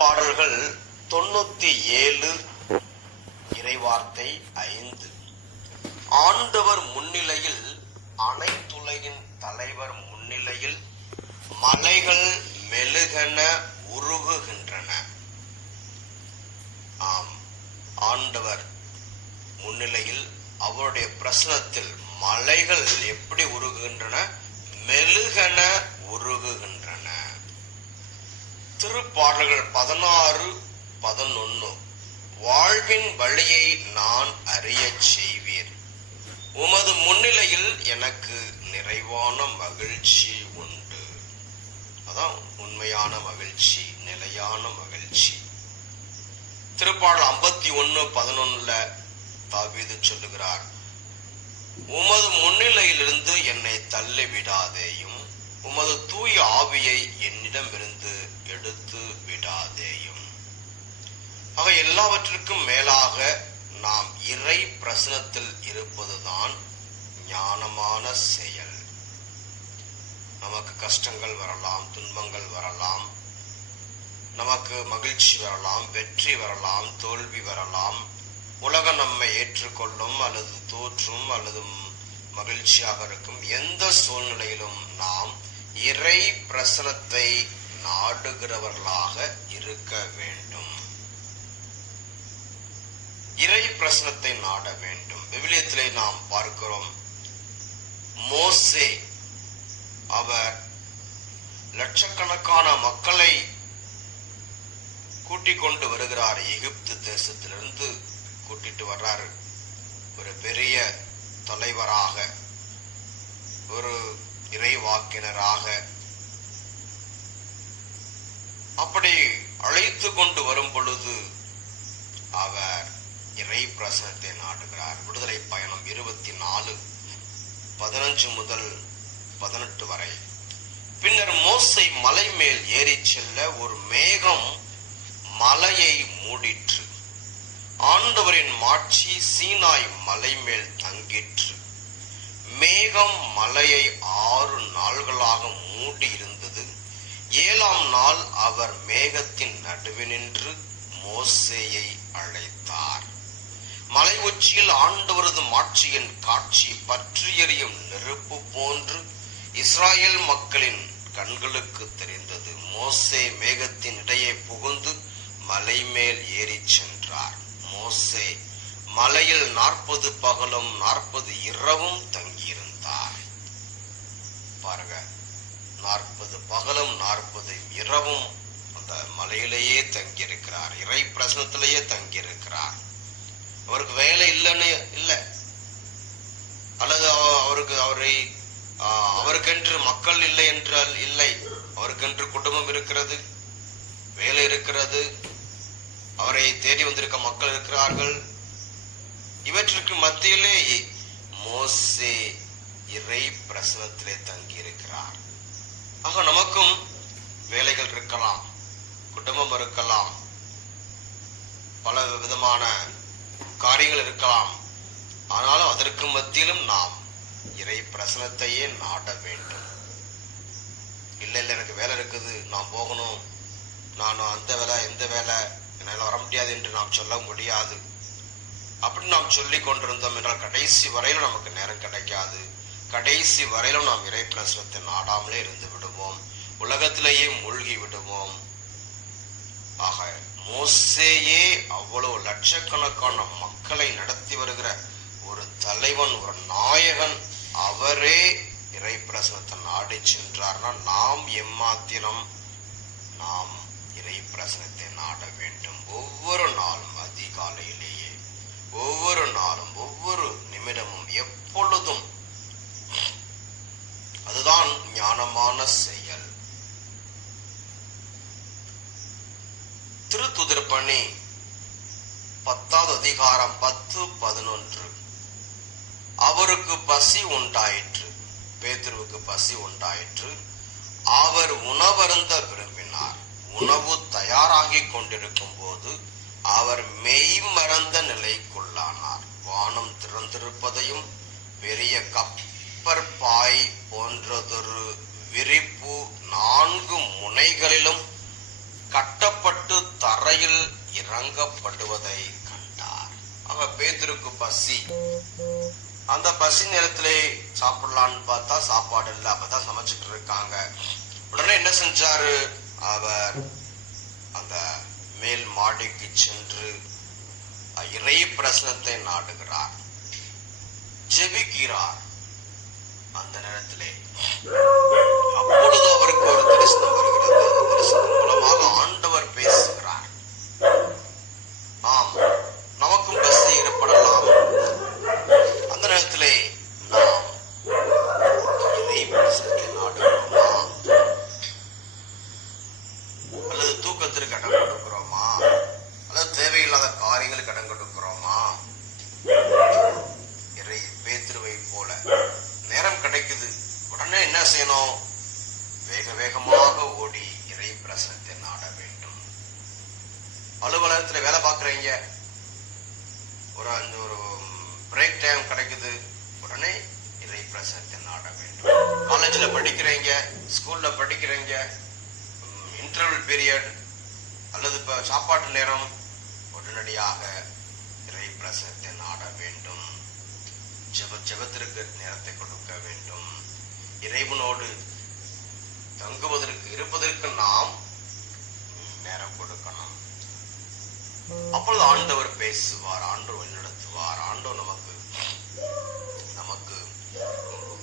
பாடல்கள் 97 இறைவார்த்தை 5. ஆண்டவர் முன்னிலையில், அனைத்துலகின் தலைவர் முன்னிலையில் மலைகள் மெழுகென உருகுகின்றன. ஆம், ஆண்டவர் முன்னிலையில் அவருடைய பிரசனத்தில் மலைகள் எப்படி உருகுகின்றன? மெழுகென உருகுகின்றன. திருப்பாடல்கள் 16:11. வாழ்வின் வழியை நான் அறியச் செய்வீர், உமது முன்னிலையில் எனக்கு நிறைவான மகிழ்ச்சி உண்டு. அதான் உண்மையான மகிழ்ச்சி, நிலையான மகிழ்ச்சி. திருப்பாடல் 51:11 தாவீது சொல்லுகிறார், உமது முன்னிலையிலிருந்து என்னை தள்ளி விடாதேயும், உமது தூய ஆவியை என்னிடமிருந்து எடுத்து விடாதேயும். ஆக எல்லாவற்றிற்கும் மேலாக நாம் இறை பிரசனத்தில் இருப்பதுதான் ஞானமான செயல். நமக்கு கஷ்டங்கள் வரலாம், துன்பங்கள் வரலாம், நமக்கு மகிழ்ச்சி வரலாம், வெற்றி வரலாம், தோல்வி வரலாம். உலகம் நம்மை ஏற்றுக்கொள்ளும் அல்லது தோற்றும் அல்லது மகிழ்ச்சியாக இருக்கும். எந்த சூழ்நிலையிலும் நாம் இறை பிரசனத்தை நாடுகிறவர்களாக இருக்க வேண்டும். இறை பிரசனத்தை நாட வேண்டும். விவிலியத்திலே நாம் பார்க்கிறோம், மோசே அவர் லட்சக்கணக்கான மக்களை கூட்டிக் கொண்டு வருகிறார். எகிப்து தேசத்திலிருந்து கூட்டிட்டு வர்றாரு. ஒரு பெரிய தலைவராக, ஒரு இறைவாக்கினராக. அப்படி அழைத்து கொண்டு வரும் பொழுது அவர் இறை பிரசனத்தை நாடுகிறார். விடுதலை பயணம் 24:15 முதல் 18 வரை. பின்னர் மோசே மலை மேல் ஏறி செல்ல ஒரு மேகம் மலையை மூடிற்று. ஆண்டவரின் மாட்சி சீனாய் மலை மேல் தங்கிற்று. மேகம் மலையை 6 நாள்களாக மூடி இருந்தது. 7ஆம் நாள் அவர் மேகத்தின் நடுவினின்று மோசேயை அழைத்தார். மலை உச்சியில் ஆண்டவரது மாட்சியின் காட்சி பற்றி எரியும் நெருப்பு போன்று இஸ்ராயேல் மக்களின் கண்களுக்கு தெரிந்தது. மோசே மேகத்தின் இடையே புகுந்து மலை மேல் ஏறி சென்றார். மோசே மலையில் 40 பகலும் 40 இரவும் தங்கியிருந்தார். பாருங்க, 40 பகலும் 40 இரவும் அந்த மலையிலேயே தங்கியிருக்கிறார். இறை பிரசனத்திலேயே தங்கியிருக்கிறார். அவருக்கு வேலை இல்லைன்னு இல்லை, அல்லது அவருக்கென்று மக்கள் இல்லை என்றால் இல்லை. அவருக்கென்று குடும்பம் இருக்கிறது, வேலை இருக்கிறது, அவரை தேடி வந்திருக்க மக்கள் இருக்கிறார்கள். இவற்றிற்கு மத்தியிலே மோசே இறை பிரசனத்திலே தங்கி இருக்கிறார். ஆக நமக்கும் வேலைகள் இருக்கலாம், குடும்பம் இருக்கலாம், பல விதமான காரியங்கள் இருக்கலாம். ஆனாலும் அதற்கு மத்தியிலும் நாம் இறை பிரசனத்தையே நாட வேண்டும். இல்லை எனக்கு வேலை இருக்குது, நான் போகணும், நான் அந்த வேலை இந்த வேலை என்னால் வர முடியாது என்று நாம் சொல்ல முடியாது. அப்படி நாம் சொல்லி கொண்டிருந்தோம் என்றால் கடைசி வரையிலும் நமக்கு நேரம் கிடைக்காது. கடைசி வரையிலும் நாம் இறை பிரசனத்தை நாடாமலே இருந்து விடுவோம், உலகத்திலேயே மூழ்கி விடுவோம். ஆக மோசேயே அவ்வளவு லட்சக்கணக்கான மக்களை நடத்தி வருகிற ஒரு தலைவன், ஒரு நாயகன், அவரே இறை பிரசனத்தை நாடி சென்றார்னா நாம் எம்மாத்திரம் நாம் இறை பிரசனத்தை நாட வேண்டும். ஒவ்வொரு நாளும் அதிகாலையிலேயே, ஒவ்வொரு நாளும், ஒவ்வொரு நிமிடமும், எப்பொழுதும். அதுதான் ஞானமான செயல். திருத்துதர் பணி 10வது அதிகாரம் 10-11. அவருக்கு பசி உண்டாயிற்று, பேதுருவுக்கு பசி உண்டாயிற்று. அவர் உணவருந்த விரும்பினார். உணவு தயாராகி கொண்டிருக்கும் போது அவர் மெய்மறந்த நிலைக்குள்ளானார். வானம் திறந்திருப்பதையும் பெரிய கப்பற்பாய் போன்றதொரு விரிப்பு 4 முனைகளிலும் கட்டப்பட்டு தரையில் இறங்கப்படுவதை கண்டார். ஆக பேதுருக்கு பசி. அந்த பசி நேரத்திலே சாப்பிடலான்னு பார்த்தா சாப்பாடு இல்லை. அப்பதான் சமைச்சிட்டு இருக்காங்க. உடனே என்ன செஞ்சாரு? அவர் அந்த மேல் மாடிக்கு சென்று இறை பிரசனத்தை நாடுகிறார், ஜெபிக்கிறார். அந்த நேரத்திலே அப்பொழுது அவருக்கு ஒரு தரிசனம் வருகிறது. தரிசனம் மூலமாக ஆண்டவர் பேசுகிறார். ஆம், நமக்கும் பசி ஏற்படலாம். அந்த நேரத்திலே நாம் இறை பிரசனத்தை நாடுகிறோமா அல்லது தூக்கத்திற்கு இடம் கொடுக்கிறோமா அல்லது தேவையில்லாத காரியங்களுக்கு இடம் கொடுக்கிறோமா? இறை பேதுருவை போல நேரம் கிடைக்குது, உடனே என்ன செய்யணும்? வேக வேகமாக ஓடி இறை பிரசனத்தை நாட வேண்டும். அலுவலகத்துல வேலை பார்க்கறீங்க, ஒரு பிரேக் டைம் கிடைக்குது, உடனே இறை பிரசனத்தை நாட வேண்டும். காலேஜ்ல படிக்கிறீங்க, ஸ்கூல்ல படிக்கிறீங்க, இன்டர்வல் பீரியட் அல்லது இப்ப சாப்பாட்டு நேரம், உடனடியாக இறை பிரசனத்தை நாட வேண்டும். ஜெபத்திற்கு நேரத்தை கொடுக்க வேண்டும். இறைவனோடு தங்குவதற்கு இருப்பதற்கு நாம் நேரம் கொடுக்கணும். அப்பொழுது ஆண்டவர் பேசுவார், ஆண்டவர் வழிநடத்துவார், ஆண்டவர் நமக்கு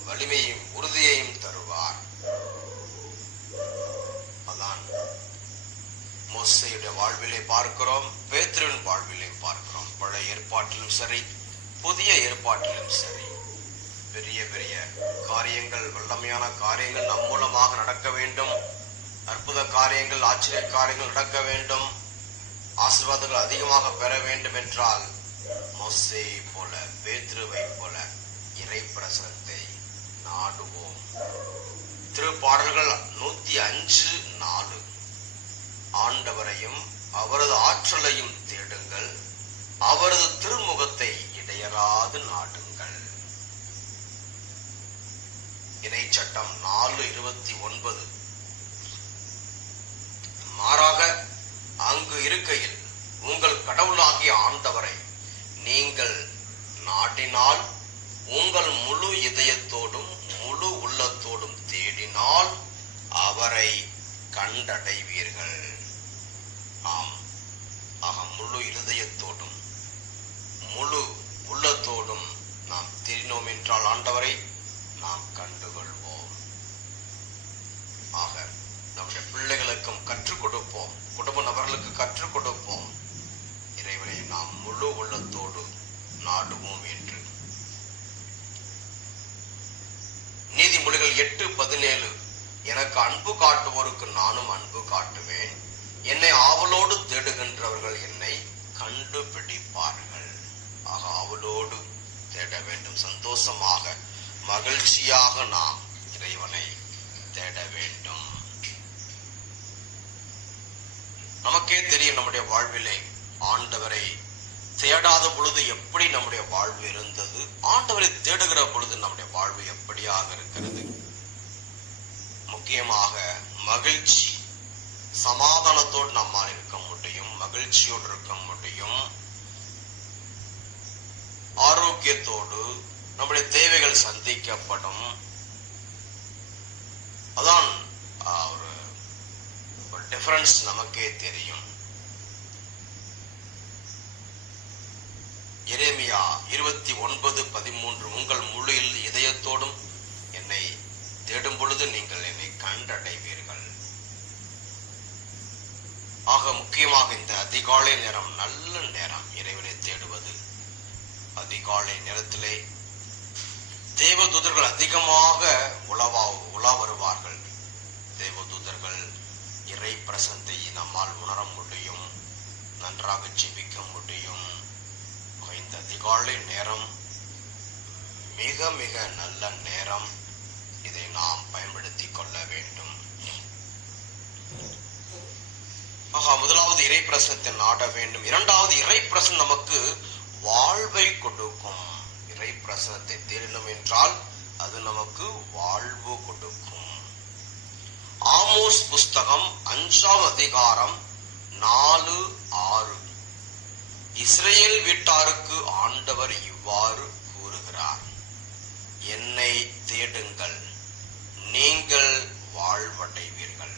வலிமையும் உறுதியையும் தருவார். அதான் மோசேயுடைய வாழ்விலே பார்க்கிறோம், பேதுருவின் வாழ்விலே பார்க்கிறோம். பழைய ஏற்பாட்டிலும் சரி, புதிய ஏற்பாட்டிலும் சரி, பெரிய பெரிய காரியங்கள், வல்லமையான காரியங்கள் நம் மூலமாக நடக்க வேண்டும். அற்புத காரியங்கள், ஆச்சரிய காரியங்கள் நடக்க வேண்டும். ஆசீர்வாதங்கள் அதிகமாக பெற வேண்டும் என்றால் மோசேயை போல, பேதுருவை போல இறை பிரசனத்தை நாடுவோம். திருப்பாடல்கள் 105:4 ஆண்டவரையும் அவரது ஆற்றலையும் தேடுங்கள், அவரது திருமுகத்தை இடையராது நாடுங்கள். இறைச்சட்டம் 4:29 மாறாக அங்கு இருக்கையில் உங்கள் கடவுளாகிய ஆண்டவரை நீங்கள் நாடினால், உங்கள் முழு இதயத்தோடும் முழு உள்ளத்தோடும் தேடினால் அவரை கண்டடைவீர்கள். ஆம், ஆக முழு இருதயத்தோடும் முழு உள்ளத்தோடும் நாம் தேடினோம் என்றால் ஆண்டவரை நாம் கண்டுகொள்வோம். ஆக நம்முடைய பிள்ளைகளுக்கும் கற்றுக் கொடுப்போம், குடும்ப நபர்களுக்கு கற்றுக் கொடுப்போம், இறைவனை நாம் முழு உள்ளத்தோடு நாடுவோம் என்று. நீதிமொழிகள் 8:17 எனக்கு அன்பு காட்டுவோருக்கு நானும் அன்பு காட்டுவேன், என்னை ஆவலோடு தேடுகின்றவர்கள் என்னை கண்டுபிடிப்பார்கள். ஆக ஆவலோடு தேட வேண்டும். சந்தோஷமாக மகிழ்ச்சியாக நாம் இறைவனை தேட வேண்டும். நமக்கே தெரியும், நம்முடைய வாழ்விலே ஆண்டவரை தேடாத பொழுது எப்படி நம்முடைய வாழ்வு இருந்தது, ஆண்டவரை தேடுகிற பொழுது நம்முடைய வாழ்வு எப்படியாக இருக்கிறது. முக்கியமாக மகிழ்ச்சி, சமாதானத்தோடு நம்மால் இருக்க முடியும், மகிழ்ச்சியோடு இருக்க முடியும், ஆரோக்கியத்தோடு நம்முடைய தேவைகள் சந்திக்கப்படும். அதான் ஒரு டிஃபரன்ஸ் நமக்கே தெரியும். எரேமியா 29:13 உங்கள் முழு இதயத்தோடும் என்னை தேடும் பொழுது நீங்கள் என்னை கண்டடைவீர்கள். ஆக முக்கியமாக இந்த அதிகாலை நேரம் நல்ல நேரம் இறைவனை தேடுவது. அதிகாலை நேரத்திலே தேவதூதர்கள் அதிகமாக உலா வருவார்கள். தேவதூதர்கள் இறை பிரசனத்தை நம்மால் உணர முடியும், நன்றாக ஜெபிக்க முடியும். இந்த அதிகாலை நேரம் மிக மிக நல்ல நேரம். இதை நாம் பயன்படுத்திக் கொள்ள வேண்டும். முதலாவது இறை பிரசனத்தை நாட வேண்டும். இரண்டாவது, இறை பிரசனம் நமக்கு வாழ்வை கொடுக்கும். இறை பிரசனத்தை தேடினோம் என்றால் அது நமக்கு வாழ்வு கொடுக்கும். ஆமோஸ் புஸ்தகம் 5 அதிகாரம் 4 இஸ்ரவேல் வீட்டாருக்கு ஆண்டவர் இவ்வாறு கூறுகிறார், என்னை தேடுங்கள், நீங்கள் வாழ்வடைவீர்கள்.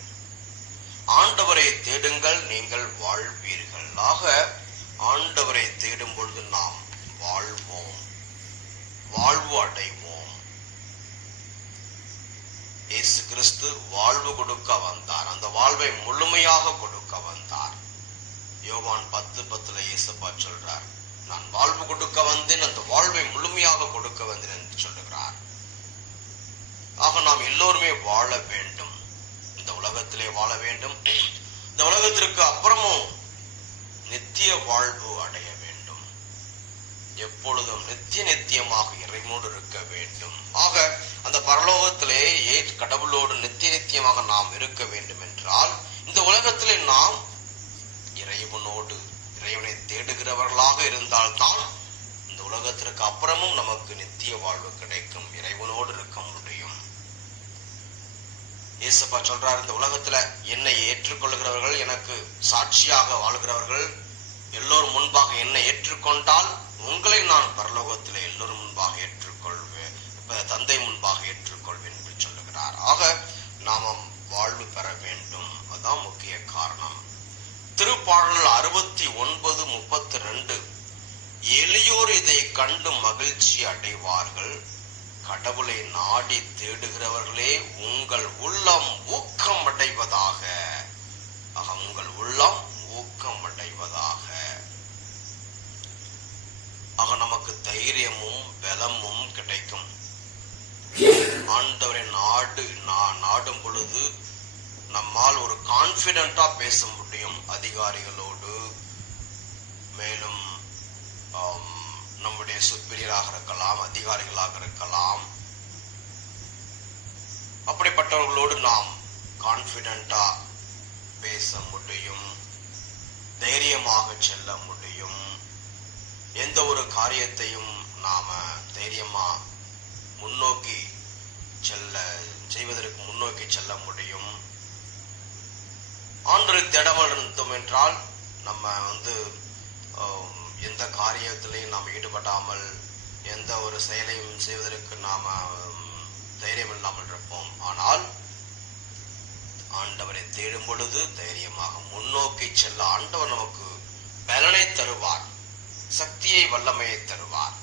ஆண்டவரை தேடுங்கள், நீங்கள் வாழ்வீர்கள். ஆக ஆண்டவரை தேடும் பொழுது நாம் வாழ்வோம், வாழ்வு அடைவோம். இயேசு கிறிஸ்து வாழ்வு கொடுக்க வந்தார், அந்த வாழ்வை முழுமையாக கொடுக்க வந்தார். யோவான் 10:10 இயேசுப்பா சொல்றார், நான் வாழ்வு கொடுக்க வந்தேன், அந்த வாழ்வை முழுமையாக கொடுக்க வந்தேன் என்று சொல்லுகிறார். ஆக நாம் எல்லோருமே வாழ வேண்டும், இந்த உலகத்திலே வாழ வேண்டும். இந்த உலகத்திற்கு அப்புறமும் நித்திய வாழ்வு அடைய வேண்டும், எப்பொழுதும் நித்தியமாக இறைவனோடு இருக்க வேண்டும். ஆக அந்த பரலோகத்திலே கடவுளோடு நித்தியமாக நாம் இருக்க வேண்டும் என்றால், இந்த உலகத்திலே நாம் இறைவனை தேடுகிறவர்களாக இருந்தால்தான் இந்த உலகத்திற்கு அப்புறமும் நமக்கு நித்திய வாழ்வு கிடைக்கும், இறைவனோடு இருக்க முடியும். இயேசுப்பா சொல்றார், இந்த உலகத்துல என்னை ஏற்றுக்கொள்கிறவர்கள், எனக்கு சாட்சியாக வாழ்கிறவர்கள் எல்லோரும் முன்பாக என்னை ஏற்றுக்கொண்டால் உங்களை நான் பரலோகத்திலே எல்லோரும் முன்பாக ஏற்றுக்கொள்வேன், தந்தை முன்பாக ஏற்றுக்கொள்வேன் என்று சொல்லுகிறார். ஆக நாம வாழ்வு பெற வேண்டும், அதுதான் முக்கிய காரணம். திருப்பாடல் 69:32, எளியோர் இதை கண்டு மகிழ்ச்சி அடைவார்கள், கடவுளை நாடி தேடுகிறவர்களே உங்கள் உள்ளம் ஊக்கம் அடைவதாக. உங்கள் உள்ளம் ஊக்கம் அடைவதாக. ஆக நமக்கு தைரியமும் பலமும் கிடைக்கும். ஆண்டவரை நாடும் பொழுது நம்மால் ஒரு கான்பிடென்டா பேச முடியும் அதிகாரிகளோடு, மேலும் நம்முடைய சுப்பீரியராக இருக்கலாம், அதிகாரிகளாக இருக்கலாம். அப்படிப்பட்டவர்களோடு நாம் கான்பிடென்டா பேச முடியும், தைரியமாக செல்ல முடியும். எந்த ஒரு காரியத்தையும் நாம தைரியமா செய்வதற்கு முன்னோக்கி செல்ல முடியும். ஆண்டவரை தேடாமல் இருந்தோம் என்றால் நம்ம எந்த காரியத்திலையும் நாம் ஈடுபடாமல், எந்த ஒரு செயலையும் செய்வதற்கு நாம தைரியம் இல்லாமல் இருப்போம். ஆனால் ஆண்டவரை தேடும் பொழுது தைரியமாக முன்னோக்கி செல்ல ஆண்டவர் நமக்கு பலனை தருவார், சக்தியை வல்லமையை தருவார்.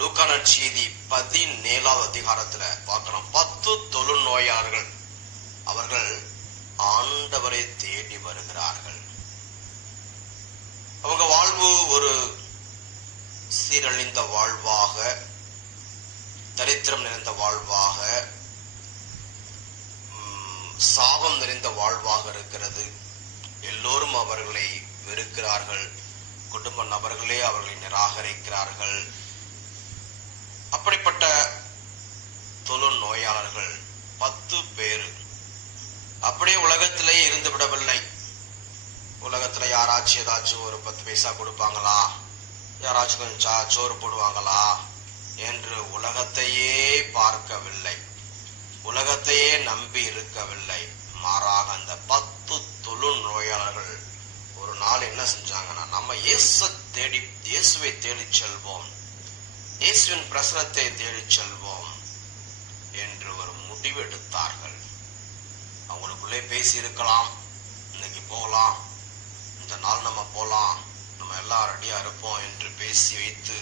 லூக்கா நற்செய்தி 17வது அதிகாரத்துல பார்க்கிறோம், 10 தொழுநோயாளர்கள் அவர்கள் ஆண்டவரை தேடி வருகிறார்கள். அவங்க வாழ்வு ஒரு சீரழிந்த வாழ்வாக, தரித்திரம் நிறைந்த வாழ்வாக, சாபம் நிறைந்த வாழ்வாக இருக்கிறது. எல்லோரும் அவர்களை வெறுக்கிறார்கள், குடும்ப நபர்களே அவர்களை நிராகரிக்கிறார்கள். அப்படிப்பட்ட தொழு நோயாளர்கள் 10 பேர் அப்படியே உலகத்திலே இருந்து விடவில்லை. உலகத்துல யாராச்சும் ஏதாச்சும் ஒரு 10 பைசா கொடுப்பாங்களா, யாராச்சும் கொஞ்சம் சோறு போடுவாங்களா என்று உலகத்தையே பார்க்கவில்லை, உலகத்தையே நம்பி இருக்கவில்லை. மாறாக அந்த 10 தொழு நோயாளர்கள் ஒரு நாள் என்ன செஞ்சாங்கன்னா, நம்ம இயேசுவை தேடி செல்வோம், இயேசுவின் பிரசனத்தை தேடி செல்வோம் என்று ஒரு முடிவு எடுத்தார்கள். அவங்களுக்குள்ளே பேசி இருக்கலாம், இன்னைக்கு போகலாம், இந்த நாள் நம்ம போலாம், நம்ம எல்லாம் ரெடியா இருப்போம் என்று பேசி வைத்து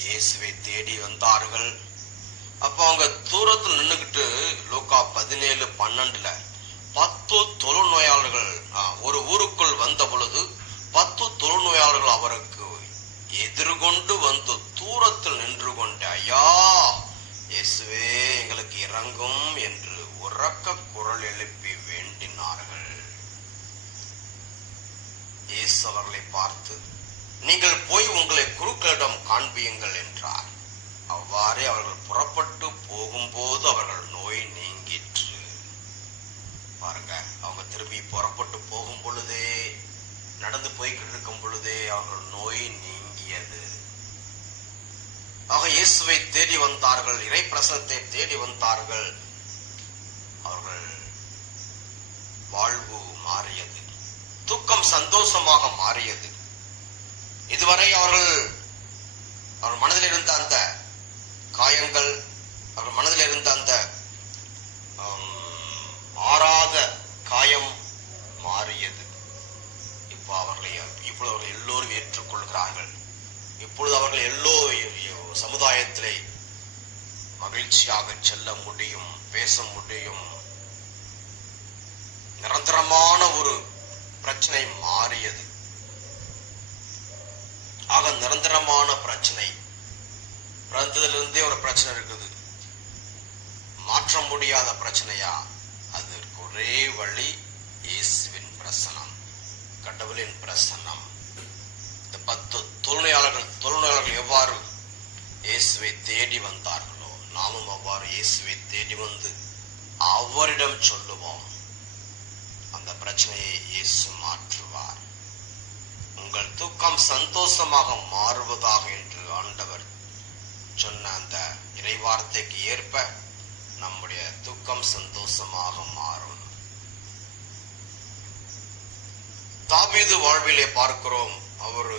இயேசுவை தேடி வந்தார்கள். அப்ப அவங்க தூரத்தில் நின்றுகிட்டு லூக்கா 17:12 10 தொழுநோயாளர்கள் ஒரு ஊருக்குள் வந்த பொழுது 10 தொழுநோயாளர்கள் அவருக்கு எதிர்கொண்டு வந்து தூரத்தில் நின்று கொண்டு, ஐயா இயேசுவே எங்களுக்கு இறங்கும் என்று உரக்க குரல் எழுப்பி வேண்டினார்கள். இயேசு அவர்களை பார்த்து, நீங்கள் போய் உங்களை குருக்களிடம் காண்பியுங்கள் என்றார். அவ்வாறே அவர்கள் புறப்பட்டு போகும்போது அவர்கள் நோய் நீங்கிற்று. பாருங்க, அவங்க திரும்பி புறப்பட்டு போகும் பொழுதே, நடந்து போய்கிட்டு இருக்கும் பொழுதே அவர்கள் நோய் நீங்கியது. ஆக இயேசுவை தேடி வந்தார்கள், இறை பிரசனத்தை தேடி வந்தார்கள், அவர்கள் வாழ்வு மாறியது. துக்கம் சந்தோஷமாக மாறியது. இதுவரை அவர்கள் மனதில் இருந்த அந்த காயங்கள், அவர்கள் மனதில் இருந்த அந்த ஆறாத காயம் மாறியது. இப்பொழுது அவர்கள் எல்லோரும் ஏற்றுக்கொள்கிறார்கள். இப்பொழுது அவர்கள் சமுதாயத்திலே மகிழ்ச்சியாக செல்ல முடியும், பேச முடியும். நிரந்தரமான ஒரு பிரச்சனை மாறியது. ஆக நிரந்தரமான பிரச்சனை, பிறந்ததிலிருந்தே ஒரு பிரச்சனை இருக்குது, மாற்ற முடியாத பிரச்சனையா? அதற்கு ஒரே வழி இயேசுவின் பிரசன்னம், கடவுளின் பிரசன்னம். இந்த 10 தொழுநோயாளர்கள் எவ்வாறு இயேசுவை தேடி வந்தார்களோ, நாமும் அவ்வாறு இயேசுவை தேடி வந்து அவரிடம் சொல்லுவோம். அந்த பிரச்சனையை இயேசு மாற்றுவார். உங்கள் துக்கம் சந்தோஷமாக மாறுவதாக என்று ஆண்டவர் சொன்ன அந்த இறைவார்த்தைக்கு ஏற்ப நம்முடைய துக்கம் சந்தோஷமாக மாறும். தாவீது வாழ்விலே பார்க்கிறோம், அவரு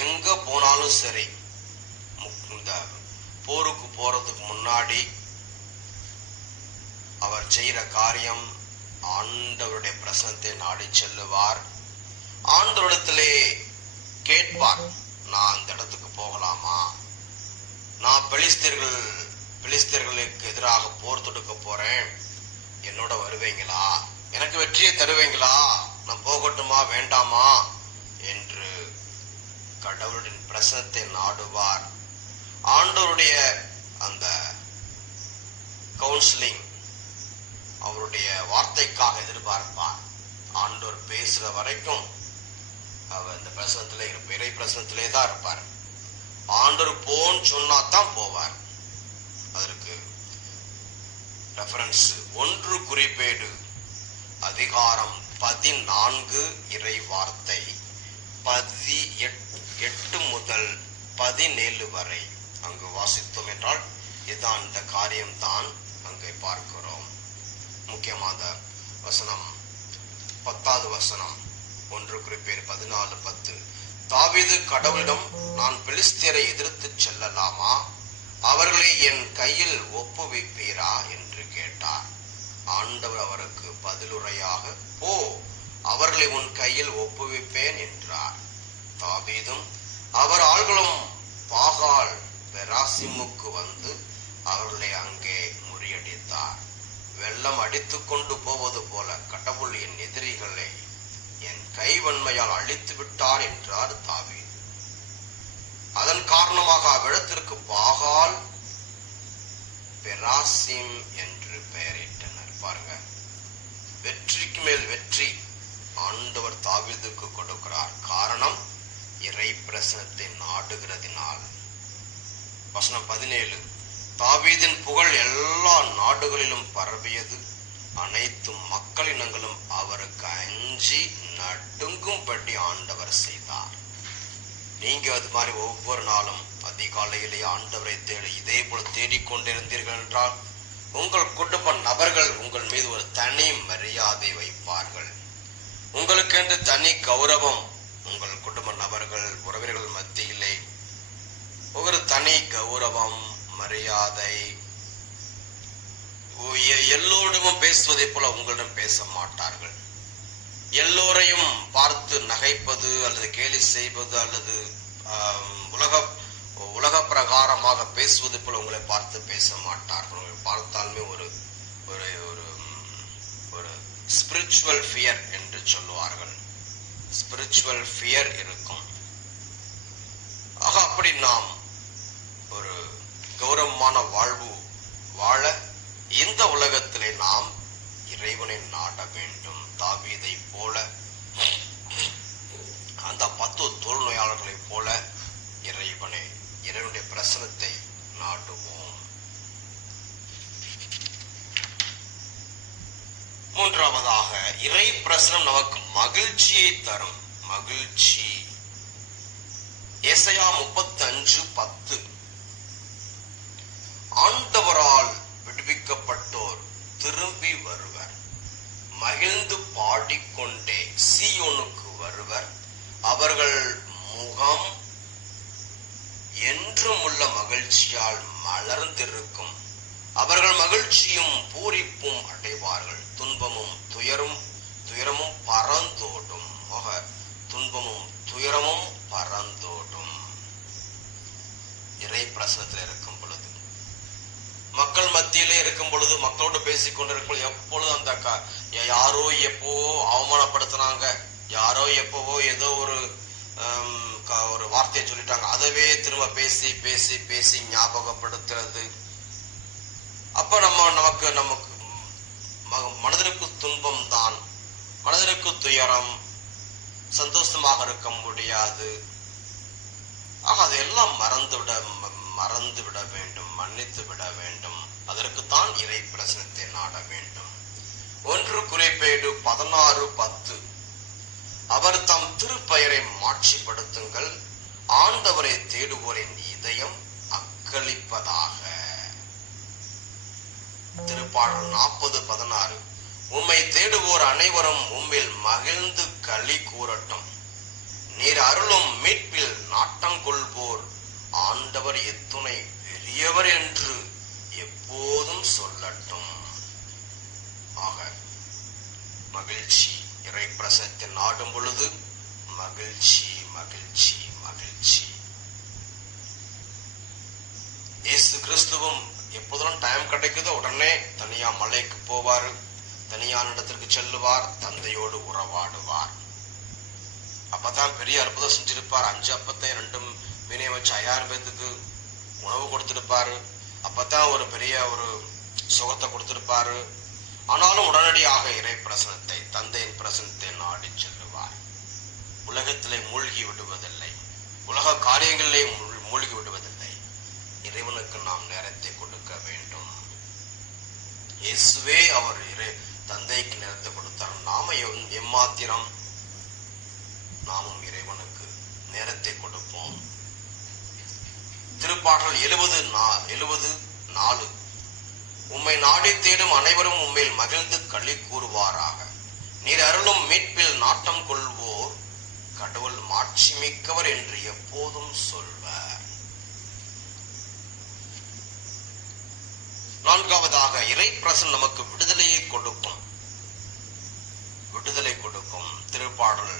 எங்க போனாலும் சரி, இந்த போருக்கு போறதுக்கு முன்னாடி அவர் செய்கிற காரியம், ஆண்டவருடைய பிரசன்னத்தை நாடி செல்லுவார். ஆண்டவரிடத்திலே கேட்பார், நான் அந்த இடத்துக்கு போகலாமா, நான் பெலிஸ்தர்களுக்கு எதிராக போர் தொடுக்க போறேன், என்னோட வருவீங்களா, எனக்கு வெற்றியை தருவீங்களா, நான் போகட்டுமா வேண்டாமா என்று கடவுளின் பிரசன்னத்தை நாடுவார். ஆண்டவருடைய அந்த கவுன்சிலிங், அவருடைய வார்த்தைக்காக எதிர்பார்ப்பார். ஆண்டவர் பேசுற வரைக்கும் அவர் இந்த பிரசனத்திலே இறை பிரசனத்திலே தான் இருப்பார். ஆண்டவர் போன்னு சொன்னாதான் போவார். அதற்கு ரெஃபரன்ஸ் 1 குறிப்பேடு அதிகாரம் 14 இறை வார்த்தை 18 முதல் 17 வரை அங்கு வாசித்தோம் என்றால் இதுதான் இந்த காரியம்தான் அங்கே பார்க்கிறோம். முக்கியமான வசனம் 10வது வசனம், 1 குறிப்பேடு 14:10. தாவீது கடவுளிடம், நான் பெலிஸ்தியரை எதிர்த்து செல்லலாமா, அவர்களை என் கையில் ஒப்புவிப்பீரா என்று கேட்டார். ஆண்டவர் அவருக்கு பதிலுரையாக, போ, அவர்களை உன் கையில் ஒப்புவிப்பேன் என்றார். தாவீதும் அவர் ஆள்களும் பாகால் பெராசிமுக்கு வந்து அவர்களை அங்கே முறியடித்தார். வெள்ளம் அடித்துக் கொண்டு போவது போல கடவுள் என் எதிரிகளை என் கைவன்மையால் அழித்து விட்டார் என்றார் தாவீது. அதன் காரணமாக அவ்விடத்திற்கு பாகால் பெராசிம் என்று பெயரிட்டனர். பாருங்க, வெற்றிக்கு மேல் வெற்றி ஆண்டவர் தாவீதுக்கு கொடுக்கிறார். காரணம், இறை பிரசனத்தை நாடுகிறதினால். வசனம் 17. தாவீதின் புகழ் எல்லா நாடுகளிலும் பரவியது. அனைத்து மக்களினங்களும் அவருக்கு அஞ்சி நடுங்கும்படி ஆண்டவர் செய்தார். நீங்க அது மாதிரி ஒவ்வொரு நாளும் அதிகாலையிலே ஆண்டவரை தேடி இதே போல தேடிக்கொண்டிருந்தீர்கள் என்றால் உங்கள் குடும்ப நபர்கள் உங்கள் மீது ஒரு தனி மரியாதை வைப்பார்கள். உங்களுக்கென்று தனி கௌரவம் உங்கள் குடும்ப நபர்கள் உறவினர்கள் மத்தியிலே ஒரு தனி கௌரவம் மரியாதை. எல்லோரிடமும் பேசுவதை போல உங்களிடம் பேச மாட்டார்கள். எல்லோரையும் பார்த்து நகைப்பது அல்லது கேலி செய்வது அல்லது உலக பிரகாரமாக பேசுவது போல உங்களை பார்த்து பேச மாட்டார்கள். பார்த்தாலுமே ஒரு ஸ்பிரிச்சுவல் ஃபியர் என்று சொல்லுவார்கள். ஸ்பிரிச்சுவல் ஃபியர் இருக்கும். ஆக அப்படி நாம் ஒரு கௌரவமான வாழ்வு வாழ இந்த உலகத்திலே நாம் இறைவனை நாட வேண்டும். தாவீதை போல, அந்த 10 தொழுநோயாளர்களை போல இறைவனுடைய பிரசனத்தை நாடுவோம். மூன்றாவதாக, இறை பிரசனம் நமக்கு மகிழ்ச்சியை தரும். மகிழ்ச்சி. எசையா 35:10. ஆண்டவரால் விடுவிக்கப்பட்டோர் திரும்பி வருவர், மகிழ்ந்து பாடிக்கொண்டே சீயோனுக்கு வருவர். அவர்கள் முகம் என்றும் உள்ள மகிழ்ச்சியால் மலர்ந்திருக்கும். அவர்கள் மகிழ்ச்சியும் பூரிப்பும் அடைவார்கள். துன்பமும் துயரமும் பறந்தோடும். துன்பமும் துயரமும் பறந்தோடும். இறை பிரசனத்தில் இருக்கும் பொழுது, மக்கள் மத்தியிலே இருக்கும் பொழுது, மக்களோடு பேசிக் கொண்டிருக்கும் எப்பொழுதும் அந்த யாரோ எப்போ அவமானப்படுத்தினாங்க, யாரோ எப்பவோ ஏதோ ஒரு வார்த்தையை சொல்லிட்டாங்க, அதவே திரும்ப பேசி பேசி பேசி ஞாபகப்படுத்துறது. அப்ப நமக்கு மனதிற்கு துன்பம் தான், மனதிற்கு துயரம், சந்தோஷமாக இருக்க முடியாது. அதையெல்லாம் மறந்து விட வேண்டும், மன்னித்து விட வேண்டும். அதற்குத்தான் இறை பிரசனத்தை நாட வேண்டும். 1 குறிப்பேடு 16:10. அவர் தம் திருப்பெயரை மாட்சிப்படுத்துங்கள், ஆண்டவரை தேடுவோரின் இதயம் அக்களிப்பதாக. திருப்பாடல் 40:16. உம்மை தேடுவோர் அனைவரும் உம்மில் மகிழ்ந்து களி கூறட்டும். நீர் அருளும் மீட்பில் நாட்டம் கொள்வோர் ஆண்டவர் எத்துணை பெரியவர் என்று எப்போதும் சொல்லட்டும். ஆக மகிழ்ச்சி, இறை பிரசனத்தை நாடும் பொழுது மகிழ்ச்சி மகிழ்ச்சி மகிழ்ச்சி. இயேசு கிறிஸ்துவும் எப்போதெல்லாம் டைம் கிடைக்குதோ உடனே தனியா மலைக்கு போவாரு, தனியான இடத்திற்கு செல்லுவார், தந்தையோடு உறவாடுவார். அப்பதான் பெரிய அற்புதம் செஞ்சிருப்பார். 5 அப்பத்தை 2 மீனை வச்சு 5000 பேத்துக்கு உணவு கொடுத்திருப்பாரு. அப்பதான் ஒரு பெரிய ஒரு சுகத்தை கொடுத்திருப்பாரு. ஆனாலும் உடனடியாக இறை பிரசனத்தை, தந்தையின் பிரசனத்தை நாடி செல்லுவார். உலகத்திலே மூழ்கி விடுவதில்லை, உலக காரியங்களிலே மூழ்கி விடுவதில்லை. இறைவனுக்கு நாம் நேரத்தை கொடுக்க வேண்டும். இயேசுவே அவர் தந்தைக்கு நேரத்தை கொடுத்தார். நாம எம்மாத்திரம் நாமும் இறைவனுக்கு நேரத்தை கொடுப்போம். திருப்பாடல் 70:4. உம்மை நாடி தேடும் அனைவரும் உம்மில் மகிழ்ந்து களி கூறுவாராக. நீர் அருளும் மீட்பில் நாட்டம் கொள்வோர் கடவுள் மாட்சிமிக்கவர் என்று எப்போதும் சொல்வர். 4வதாக இறை பிரசனம் நமக்கு விடுதலையை கொடுக்கும். விடுதலை கொடுக்கும். திருப்பாடல்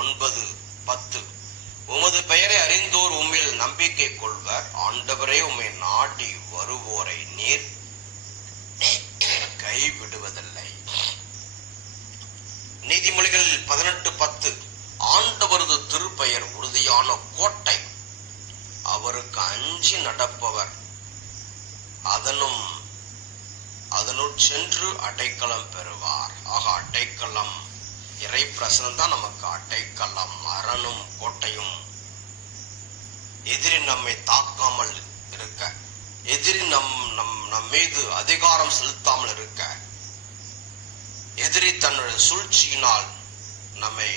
9:10. உமது பெயரை அறிந்தோர் உம்மில் நம்பிக்கை கொள்வர். ஆண்டவரே உம்மை நாடி வருவோரை நீர் கைவிடுவதில்லை. நீதிமொழிகள் 18:10. ஆண்டவரது திருப்பெயர் உறுதியான கோட்டை, அவருக்கு அஞ்சி நடப்பவர் அதனுள் சென்று அடைக்கலம் பெறுவார். ஆக அடைக்கலம், இறை பிரசனம் தான் நமக்கு அடைக்கலம், அரணும் கோட்டையும். எதிரி நம்மை தாக்காமல் இருக்க, எதிரி நம் மீது அதிகாரம் செலுத்தாமல் இருக்க, எதிரி தன்னுடைய சூழ்ச்சியினால் நம்மை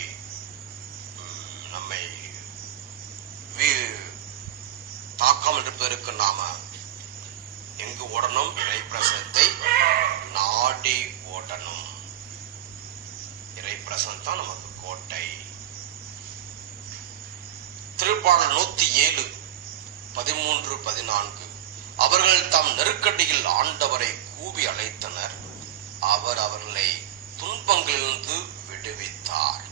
தாக்காமல் இருப்பதற்கு நாம எங்கு ஓடணும்? இறை பிரசனத்தை நாடி ஓடணும். இறை பிரசனம் தான் நமக்கு கோட்டை. திருப்பாடல் 107:13-14. அவர்கள் தம் நெருக்கடியில் ஆண்டவரை கூவி அழைத்தனர், அவர் அவர்களை துன்பங்களிலிருந்து விடுவித்தார்.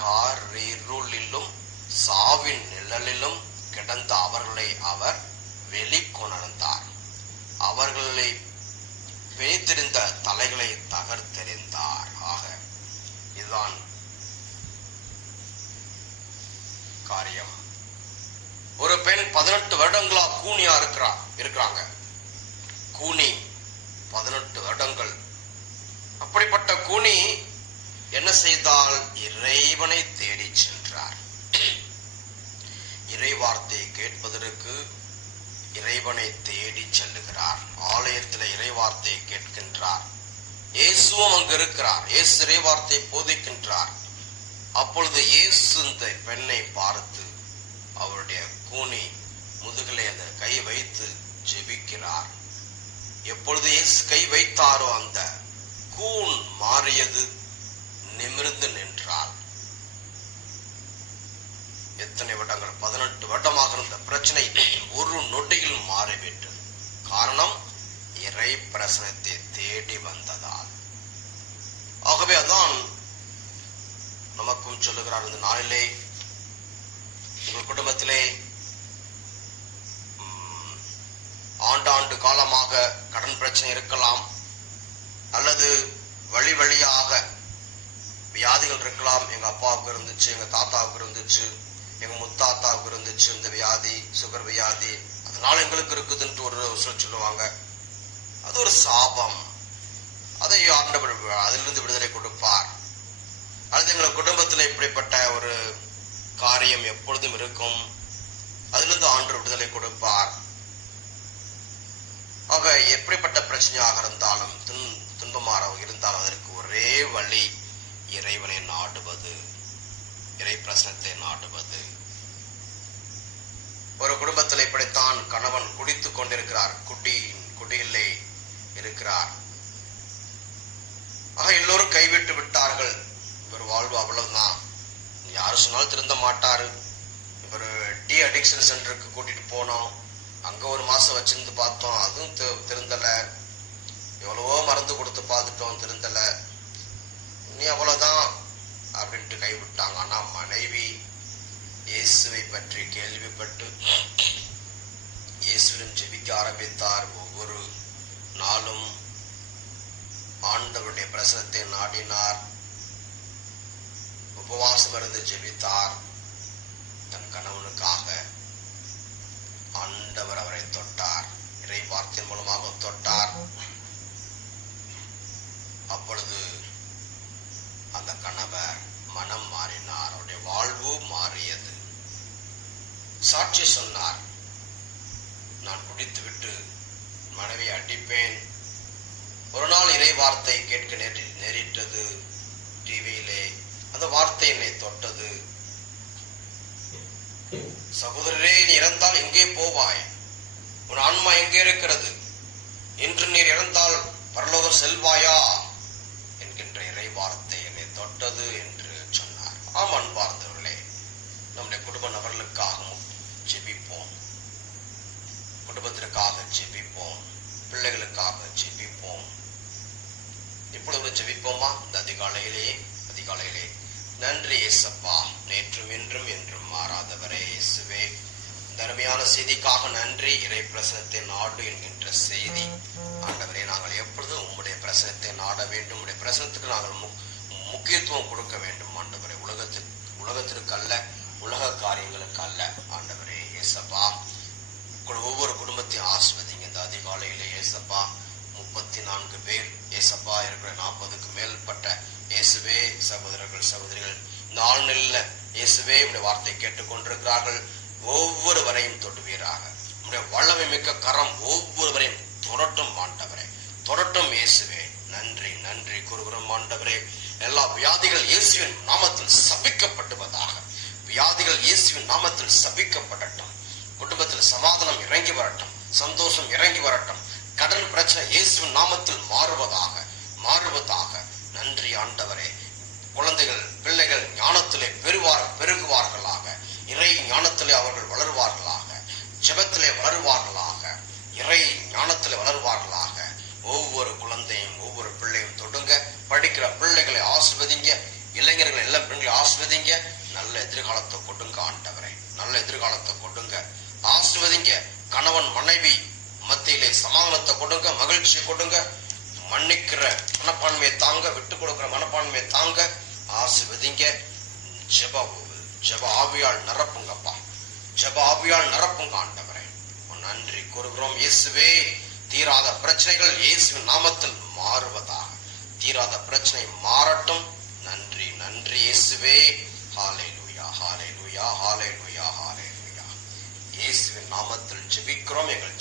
காரிருளிலும் சாவின் நிழலிலும் கிடந்த அவர்களை அவர் வெளிக்கொணர்ந்தார். அவர்களை பிணித்திருந்த தலைகளை தகர்த்தெறிந்தார். ஆக இதுதான் காரியம். ஒரு பெண் 18 வருடங்களா கூனியா இருக்கிறாங்க. கூனி 18 வருடங்கள். அப்படிப்பட்ட கூனி என்ன செய்தால் இறைவனை தேடி சென்றார். இறை வார்த்தையை கேட்பதற்கு இறைவனை தேடி செல்லுகிறார். ஆலயத்தில் இறை வார்த்தையை கேட்கின்றார். இயேசுவும் அங்கு இருக்கிறார். இயேசு இறை வார்த்தையை போதிக்கின்றார். அப்பொழுது இயேசு இந்த பெண்ணை பார்த்து அவருடைய கூனி முதுகிலே அந்த கை வைத்து ஜெபிக்கிறார். எப்பொழுது இயேசு கை வைத்தாரோ அந்த மாறியது, நிமிர்ந்து நின்றாள். எத்தனை வருடங்கள்? 18 வருடமாக இருந்த பிரச்சனை ஒரு நொடியில் மாறிவிட்டது. காரணம், இறை பிரசனத்தை தேடி வந்ததால். ஆகவே அதான் நமக்கும் சொல்லுகிறார், இந்த நாளிலே உங்கள் குடும்பத்திலே ஆண்டாண்டு காலமாக கடன் பிரச்சனை இருக்கலாம், அல்லது வழி வழியாக வியாதிகள் இருக்கலாம். எங்க அப்பாவுக்கு இருந்துச்சு, எங்க தாத்தாவுக்கு இருந்துச்சு, எங்க முத்தாத்தாவுக்கு இருந்துச்சு இந்த வியாதி, சுகர் வியாதி, அதனால எங்களுக்கு இருக்குதுன்ட்டு ஒரு சொல்லுவாங்க. அது ஒரு சாபம். அதை ஆண்டவர் அதிலிருந்து விடுதலை கொடுப்பார். அல்லது எங்கள் குடும்பத்தில் இப்படிப்பட்ட ஒரு காரியம் எப்பொழுதும் இருக்கும், அதிலிருந்து ஆண்டவர் விடுதலை கொடுப்பார். ஆக எப்படிப்பட்ட பிரச்சனையாக இருந்தாலும், துன்பமாக இருந்தாலும், அதற்கு ஒரே வழி இறைவனை நாடுவது, இறை பிரசனத்தை நாடுவது. ஒரு குடும்பத்தில் இப்படித்தான் கணவன் குடித்துக் கொண்டிருக்கிறார், குடியிலே இருக்கிறார். ஆக எல்லோரும் கைவிட்டு விட்டார்கள். இவர் வாழ்வு அவ்வளவுதான், யாரு சொன்னாலும் திருந்த மாட்டாரு. இவர் டி அடிக்ஷன் சென்டருக்கு கூட்டிட்டு போனோம், அங்க ஒரு மாசம் வச்சிருந்து பார்த்தோம், அதுவும் திருந்தல. எவ்வளவோ மருந்து கொடுத்து பார்த்துட்டோம், திருந்தல. நீ அவ்வளவுதான் அப்படின்ட்டு கைவிட்டாங்க. ஆனா மனைவி இயேசுவை பற்றி கேள்விப்பட்டு இயேசுவிடம் ஜெபிக்க ஆரம்பித்தார். ஒவ்வொரு நாளும் ஆண்டவருடைய பிரசனத்தை நாடினார், உபவாசம் இருந்து ஜெபித்தார். தன் கணவனுக்காக ஆண்டவர் அவரை தொட்டார், இறை வார்த்தையின் மூலமாக தொட்டார். அப்பொழுது அந்த கணவர் மனம் மாறினார், அவருடைய வாழ்வு மாறியது. சாட்சி சொன்னார், நான் குடித்து விட்டு மனைவி அடிப்பேன். ஒரு நாள் இறை வார்த்தை கேட்க நேரிட்டது டிவியிலே. அந்த வார்த்தை என்னை தொட்டது. சகோதரரே, நீ இறந்தால் எங்கே போவாய்? உன் ஆன்மா எங்கே இருக்கிறது? இன்று நீர் இறந்தால் பரலோகம் செல்வாயா என்கின்ற இறை வார்த்தை என்னை தொட்டது என்று சொன்னார். ஆம் அன்பார்ந்தவர்களே, நம்முடைய குடும்ப நபர்களுக்காக ஜெபிப்போம், குடும்பத்திற்காக ஜெபிப்போம், பிள்ளைகளுக்காக ஜெபிப்போம். இப்பொழுது ஜெபிப்போமா? இந்த அதிகாலையிலே நன்றி இயேசப்பா, நேற்றும் இன்றும் என்றும் மாறாதவரே இயேசுவே, இந்த அருமையான செய்திக்காக நன்றி. இறை பிரசனத்தை நாடு என்கின்ற செய்தி ஆண்டவரே, நாங்கள் எப்பொழுதும் உம்முடைய பிரசனத்தை நாட வேண்டும், உம்முடைய பிரசனத்துக்கு நாங்கள் முக்கியத்துவம் கொடுக்க வேண்டும் ஆண்டவரே. உலகத்திற்கு அல்ல, உலக காரியங்களுக்கு அல்ல ஆண்டவரே இயேசப்பா. ஒவ்வொரு குடும்பத்தையும் ஆசிர்வதிங்க. இந்த அதிகாலையிலே இயேசப்பா 34 பேர் இயேசப்பா இருக்கிற 40க்கு மேற்பட்ட இயேசுவே சகோதரர்கள் சகோதரிகள் இந்த ஆழ்நிலையில இயேசுவே உடைய வார்த்தை கேட்டுக் கொண்டிருக்கிறார்கள். ஒவ்வொருவரையும் தொடுவீராக. உடைய வல்லமை மிக்க கரம் ஒவ்வொருவரையும் தொடட்டும் ஆண்டவரே, தொடட்டும் இயேசுவே. நன்றி நன்றி கூறுகிறோம் ஆண்டவரே. எல்லா வியாதிகள் இயேசுவின் நாமத்தில் சபிக்கப்படுவதாக. வியாதிகள் இயேசுவின் நாமத்தில் சபிக்கப்படட்டும். குடும்பத்தில் சமாதானம் இறங்கி வரட்டும், சந்தோஷம் இறங்கி வரட்டும். கடன் பிரச்சனை இயேசுவின் நாமத்தில் மாறுவதாக. நன்றி ஆண்டவரே. குழந்தைகள் பிள்ளைகள் ஞானத்திலே பெருகுவார்களாக. இறை ஞானத்திலே அவர்கள் வளருவார்களாக. ஜெபத்திலே வளருவார்களாக. இறை ஞானத்திலே வளருவார்களாக. ஒவ்வொரு குழந்தையும் ஒவ்வொரு பிள்ளையும் தொடுங்க. படிக்கிற பிள்ளைகளை ஆசிர்வதிங்க. இளைஞர்கள் எல்லாம் பெண்களை ஆசிர்வதிங்க. நல்ல எதிர்காலத்தை கொடுங்க ஆண்டவரே, நல்ல எதிர்காலத்தை கொடுங்க. ஆசிர்வதிங்க. கணவன் மனைவி மத்தியிலே சமாதானத்தை கொடுங்க, மகிழ்ச்சியை கொடுங்க. மன்னிக்கிற மனப்பான்மையை தாங்க, விட்டு கொடுக்கிற மனப்பான்மையை தாங்க. ஆசிர்வதிங்க. ஜெப ஆவியால் நிரப்புங்கப்பா, ஜெப ஆவியால் நிரப்புங்க ஆண்டவரே. நன்றி கூறுகிறோம் இயேசுவே. தீராத பிரச்சனைகள் இயேசுவின் நாமத்தில் மாறுவதாக. தீராத பிரச்சனை மாறட்டும். நன்றி நன்றி இயேசுவே. ஹல்லேலூயா ஹல்லேலூயா ஹல்லேலூயா ஹல்லேலூயா. இயேசுவின் நாமத்தில் ஜெபிக்கிறோம் எங்கள்